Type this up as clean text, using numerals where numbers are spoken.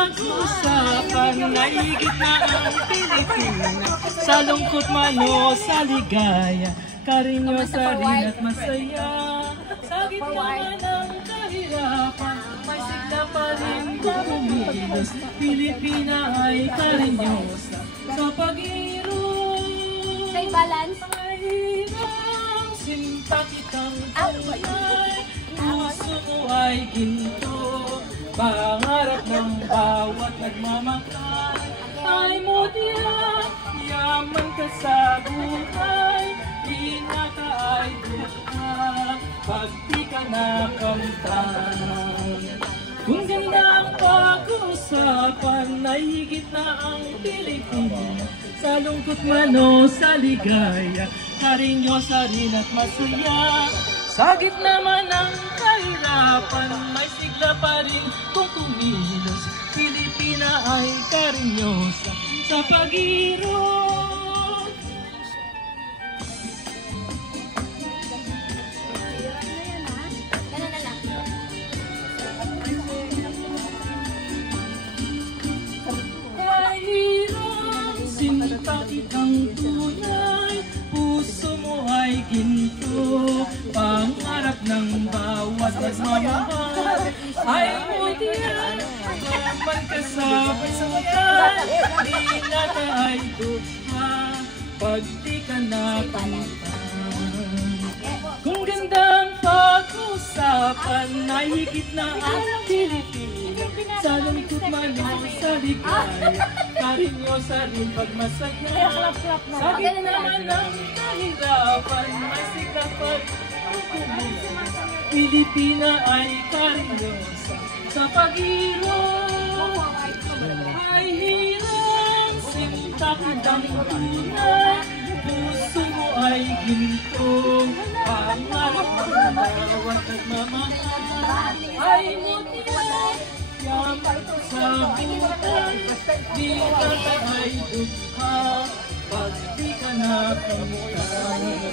pag-usapan na higit na ang Pilipinas. Sa lungkot man o sa ligaya, karinyosa rin at masaya. Sa gitna ng kahirapan, may sigla pa rin kumilos. Pilipina ay karinyosa sa pag-irong. May balance. Mahirang sinta kitang tunay, puso mo ay ginto. Pangarap ng bawat nagmamahal ay mutya. Yaman ka sa buhay, ina ka ay dukha pag di ka nakamtan. Kung ganda ang pag-usapan, ay higit na ang Pilipinas. Sa lungkot man o sa ligaya, karinyosa rin at masaya. Sa gitna man ng kahirapan, may sigla pa rin kung kumilos. Pilipina ay karinyosa sa pag-irong. Kahirap, sinta kitang tunay, puso mo ay ginto. Pangarap ng bawat nagmamahal ay mutya. Yaman ka sa buhay, di na ka ay dukha pag di ka nakamtan. Kung gandang pag-usapan, ay higit na ang Pilipinas. Sa lungkot man o sa ligaya, karinyosa rin pag masaya. Sa gitna man ng kahirapan, may sigla pa rin kumilos. Pilipina ay karinyosa sa pag-irong. Ay hirang sinta kitang tunay, puso mo ay ginto. Pangarap ng bawat nagmamahal ay mutya. Yaman sa buhay, di ka ay dukha pag di ka nakamtan.